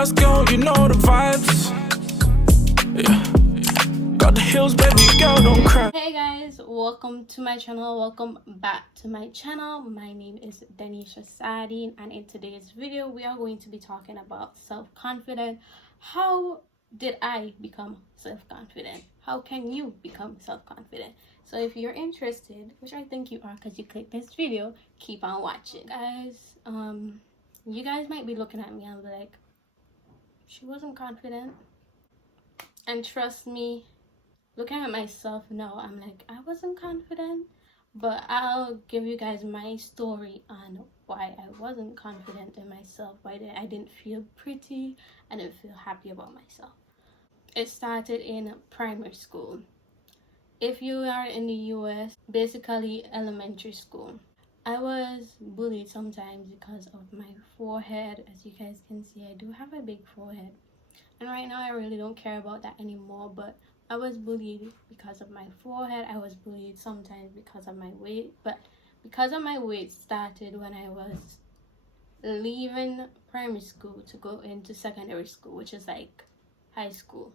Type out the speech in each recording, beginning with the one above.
let's go, you know the vibes. Yeah. Got the hills, baby girl, don't cry. Hey guys, welcome to my channel. Welcome back to my channel. My name is Danisha Sadi, and in today's video we are going to be talking about self-confidence. How did I become self-confident? How can you become self-confident? So if you're interested, which I think you are because you clicked this video, keep on watching. Guys, you guys might be looking at me and be like, she wasn't confident. And trust me, looking at myself now, I'm like, I wasn't confident. But I'll give you guys my story on why I wasn't confident in myself, why I didn't feel pretty, I didn't feel happy about myself. It started in primary school. If you are in the US, basically elementary school. I was bullied sometimes because of my forehead. As you guys can see, I do have a big forehead. And right now I really don't care about that anymore, but I was bullied because of my forehead. I was bullied sometimes because of my weight, but because of my weight started when I was leaving primary school to go into secondary school, which is like high school.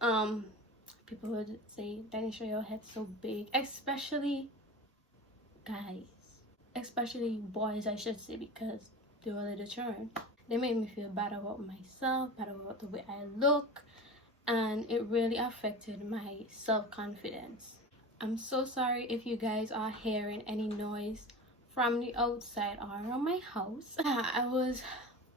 People would say, Danisha, your head's so big, especially guys, especially boys, I should say, because they were a little children. They made me feel bad about myself, bad about the way I look, and it really affected my self-confidence. I'm so sorry if you guys are hearing any noise from the outside or around my house. I was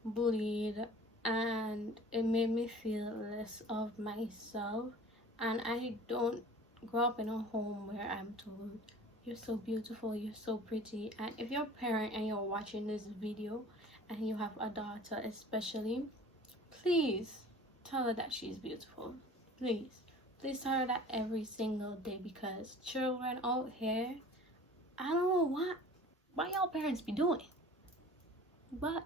bullied and it made me feel less of myself, and I don't grow up in a home where I'm told you're so beautiful, you're so pretty. And if you're a parent and you're watching this video and you have a daughter especially, please tell her that she's beautiful. Please tell her that every single day, because children out here, I don't know what y'all parents be doing, but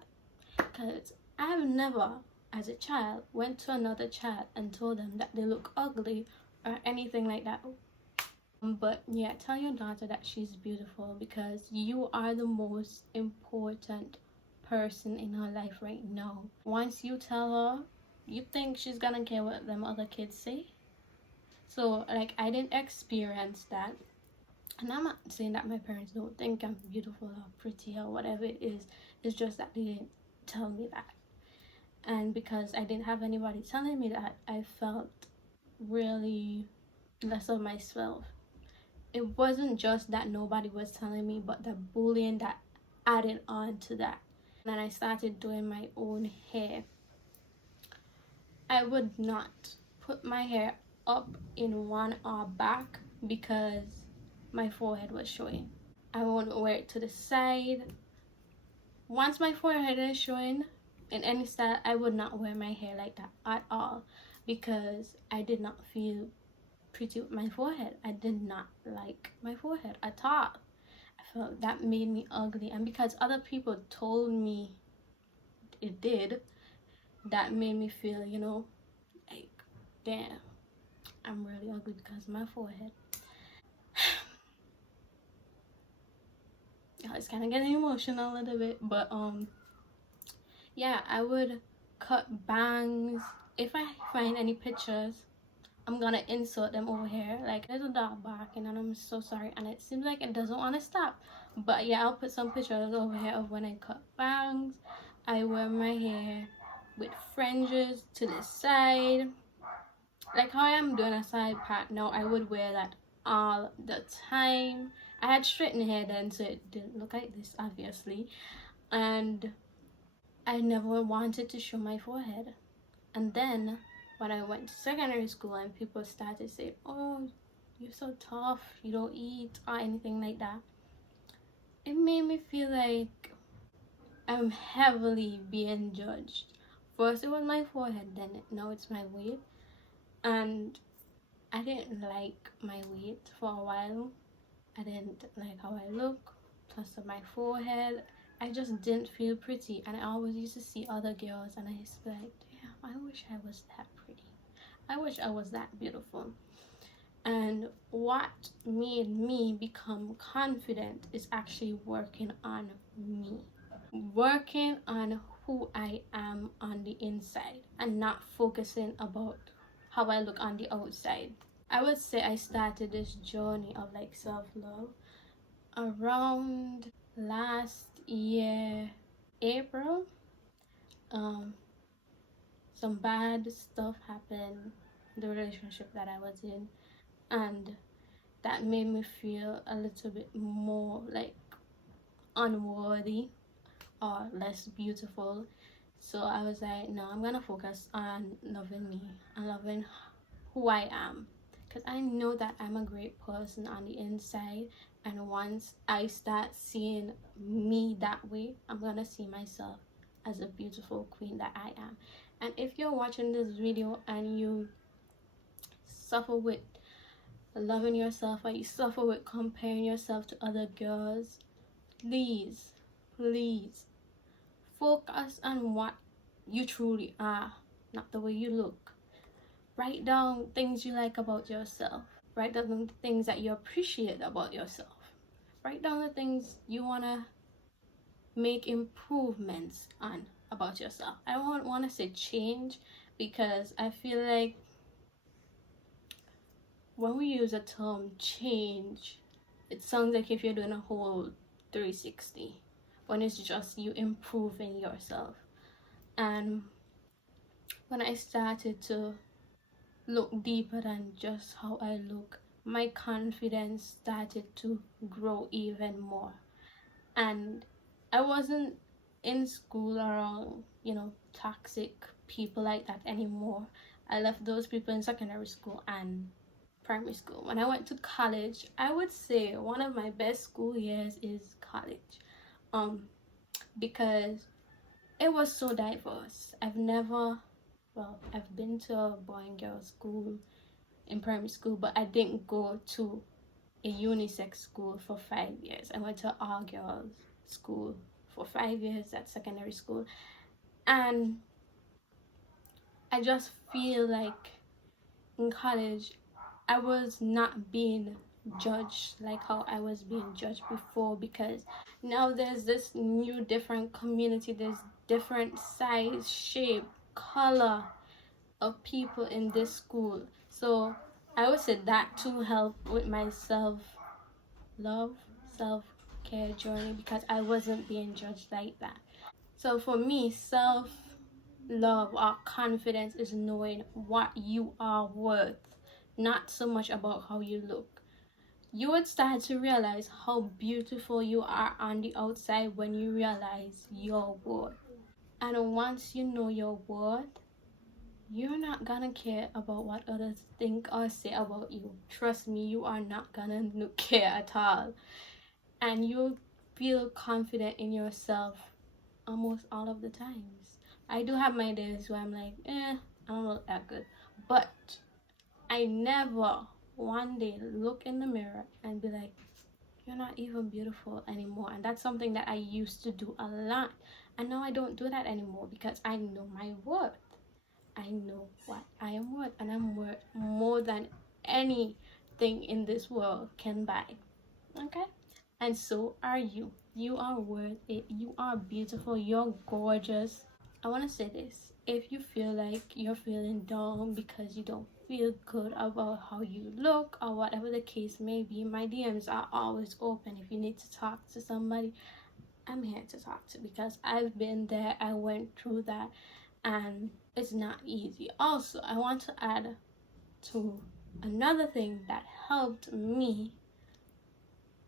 because I've never as a child went to another child and told them that they look ugly or anything like that. But yeah, tell your daughter that she's beautiful, because you are the most important person in her life right now. Once you tell her, you think she's gonna care what them other kids say? So like, I didn't experience that, and I'm not saying that my parents don't think I'm beautiful or pretty or whatever it is. It's just that they didn't tell me that, and because I didn't have anybody telling me that, I felt really less of myself. It wasn't just that nobody was telling me, but the bullying that added on to that. And then I started doing my own hair. I would not put my hair up in one or back because my forehead was showing. I won't wear it to the side. Once my forehead is showing in any style, I would not wear my hair like that at all, because I did not feel pretty with my forehead. I did not like my forehead at all. I felt that made me ugly, and because other people told me it did, that made me feel, you know, like, damn, I'm really ugly because of my forehead. It's kind of getting emotional a little bit, but yeah, I would cut bangs. If I find any pictures, I'm gonna insert them over here. Like, there's a dog barking and I'm so sorry, and it seems like it doesn't want to stop. But yeah, I'll put some pictures over here of when I cut bangs. I wear my hair with fringes to the side, like how I am doing a side part now. I would wear that all the time. I had straightened hair then, so it didn't look like this, obviously, and I never wanted to show my forehead. And then when I went to secondary school and people started saying, oh, you're so tough, you don't eat or anything like that, it made me feel like I'm heavily being judged. First it was my forehead, then now it's my weight, and I didn't like my weight for a while. I didn't like how I look, plus of my forehead. I just didn't feel pretty, and I always used to see other girls and I used to be like, damn, I wish I was that pretty. I wish I was that beautiful. And what made me become confident is actually working on me, working on who I am on the inside and not focusing about how I look on the outside. I would say I started this journey of like self-love around last year April. Some bad stuff happened in the relationship that I was in, and that made me feel a little bit more like unworthy or less beautiful. So I was like, no, I'm gonna focus on loving me and loving who I am, because I know that I'm a great person on the inside, and once I start seeing me that way, I'm gonna see myself as a beautiful queen that I am. And if you're watching this video and you suffer with loving yourself, or you suffer with comparing yourself to other girls, please focus on what you truly are, not the way you look. Write down things you like about yourself. Write down the things that you appreciate about yourself. Write down the things you want to make improvements on about yourself. I don't want to say change, because I feel like when we use the term change, it sounds like if you're doing a whole 360, when it's just you improving yourself. And when I started to look deeper than just how I look, my confidence started to grow even more. And I wasn't in school around, toxic people like that anymore. I left those people in secondary school and primary school. When I went to college, I would say one of my best school years is college, because it was so diverse. I've been to a boy and girl school in primary school, but I didn't go to a unisex school for 5 years. I went to all girls school for 5 years at secondary school, and I just feel like in college I was not being judged like how I was being judged before, because now there's this new different community, there's different size, shape, color of people in this school. So I would say that too helped with my self-love, self-care journey, because I wasn't being judged like that. So for me, self-love or confidence is knowing what you are worth, not so much about how you look. You would start to realize how beautiful you are on the outside when you realize your worth. And once you know your worth, you're not gonna care about what others think or say about you. Trust me, you are not gonna care at all. And you'll feel confident in yourself almost all of the times. I do have my days where I'm like, I don't look that good. But I never one day look in the mirror and be like, you're not even beautiful anymore. And that's something that I used to do a lot. And now I don't do that anymore, because I know my worth. I know what I am worth, and I'm worth more than anything in this world can buy. Okay? And so are you. You are worth it. You are beautiful. You're gorgeous. I want to say this. If you feel like you're feeling down because you don't feel good about how you look, or whatever the case may be, my DMs are always open. If you need to talk to somebody, I'm here to talk to, because I've been there. I went through that, and it's not easy. Also, I want to add to another thing that helped me: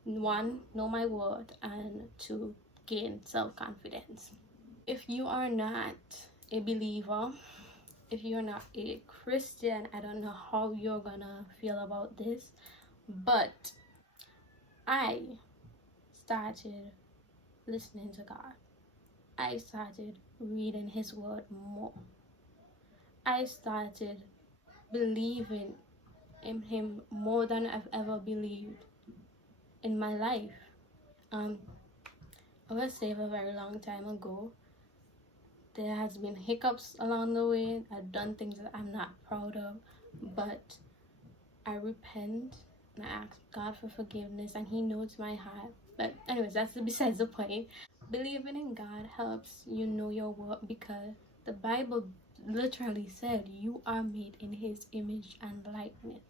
one, know my worth, and two, gain self-confidence. If you are not a believer, if you're not a Christian, I don't know how you're gonna feel about this, but I started listening to God. I started reading His word more. I started believing in Him more than I've ever believed in my life. I would say a very long time ago, there has been hiccups along the way. I've done things that I'm not proud of, but I repent and I ask God for forgiveness, and He knows my heart. But anyways, that's besides the point. Believing in God helps you know your worth, because the Bible literally said you are made in His image and likeness.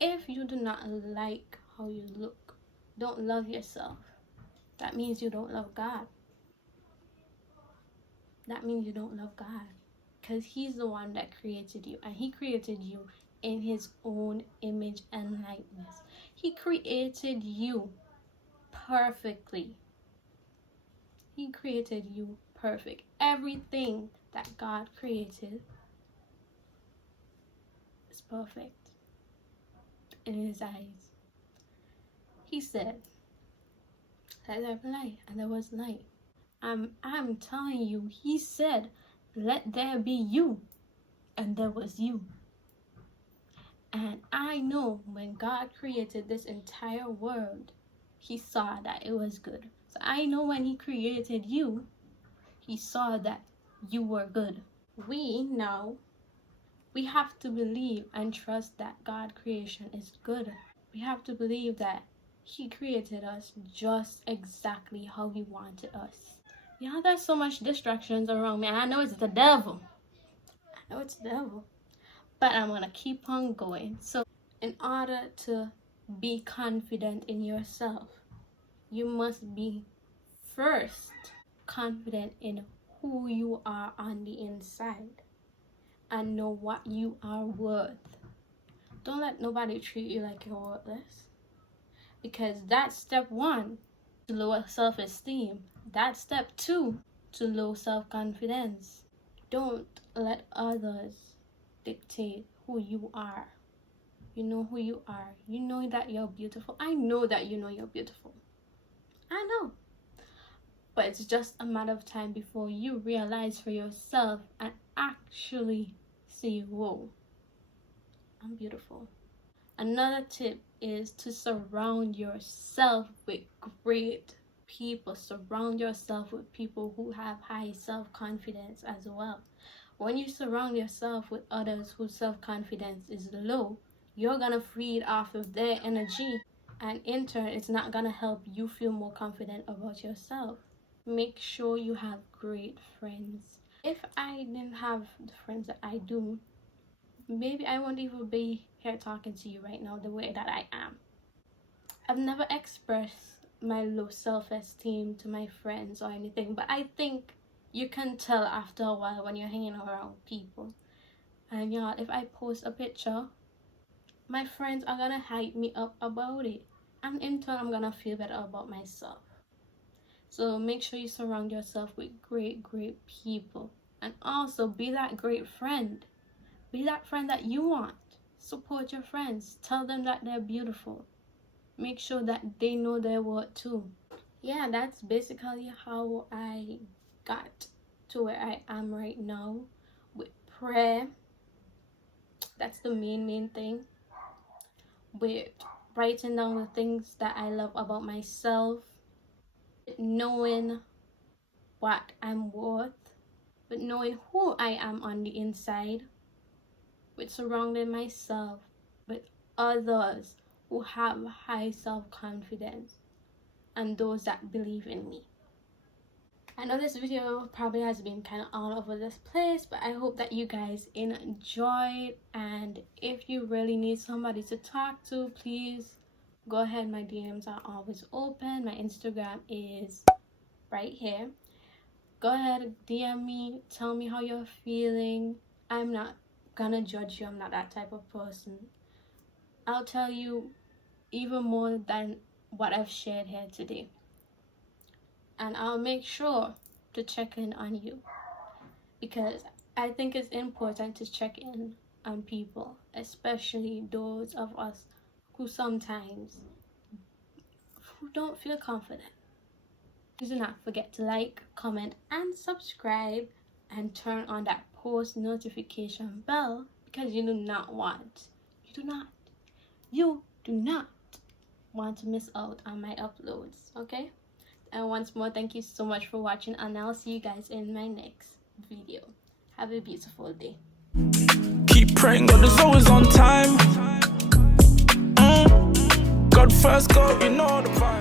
If you do not like how you look, don't love yourself, that means you don't love God. That means you don't love God, because He's the one that created you, and He created you in His own image and likeness. He created you perfectly. He created you perfect. Everything that God created is perfect in His eyes. He said, "Let there be light," and there was light. I'm telling you, He said, "Let there be you," and there was you. And I know when God created this entire world, He saw that it was good. So I know when He created you, He saw that you were good. We have to believe and trust that God's creation is good. We have to believe that He created us just exactly how He wanted us. Yeah, there's so much distractions around me, and I know it's the devil. But I'm gonna keep on going. So in order to be confident in yourself, you must be first confident in who you are on the inside and know what you are worth. Don't let nobody treat you like you're worthless, because that's step 1 to lower self-esteem. That's step 2 to low self-confidence. Don't let others dictate who you are. You know who you are. You know that you're beautiful. I know that you know you're beautiful. I know. But it's just a matter of time before you realize for yourself and actually say, whoa, I'm beautiful. Another tip is to surround yourself with great people. Surround yourself with people who have high self-confidence as well. When you surround yourself with others whose self-confidence is low, you're gonna feed off of their energy, and in turn, it's not gonna help you feel more confident about yourself. Make sure you have great friends. If I didn't have the friends that I do, maybe I won't even be here talking to you right now the way that I am. I've never expressed my low self-esteem to my friends or anything, but I think you can tell after a while when you're hanging around people. And y'all, if I post a picture, my friends are gonna hype me up about it, and in turn I'm gonna feel better about myself. So make sure you surround yourself with great people, and also be that great friend. Be that friend that you want. Support your friends. Tell them that they're beautiful. Make sure that they know their worth too. Yeah, that's basically how I got to where I am right now, with prayer. That's the main thing. With writing down the things that I love about myself, knowing what I'm worth, with knowing who I am on the inside, with surrounding myself with others who have high self-confidence and those that believe in me. I know this video probably has been kind of all over this place, but I hope that you guys enjoyed. And if you really need somebody to talk to, please go ahead. My DMs are always open. My Instagram is right here. Go ahead, DM me, tell me how you're feeling. I'm not gonna judge you. I'm not that type of person. I'll tell you even more than what I've shared here today, and I'll make sure to check in on you, because I think it's important to check in on people, especially those of us who sometimes don't feel confident. Please do not forget to like, comment, and subscribe, and turn on that post notification bell, because you do not want to miss out on my uploads. Okay, and once more, thank you so much for watching, and I'll see you guys in my next video. Have a beautiful day. Keep praying, God is always on time. God first, God, you know the vibe.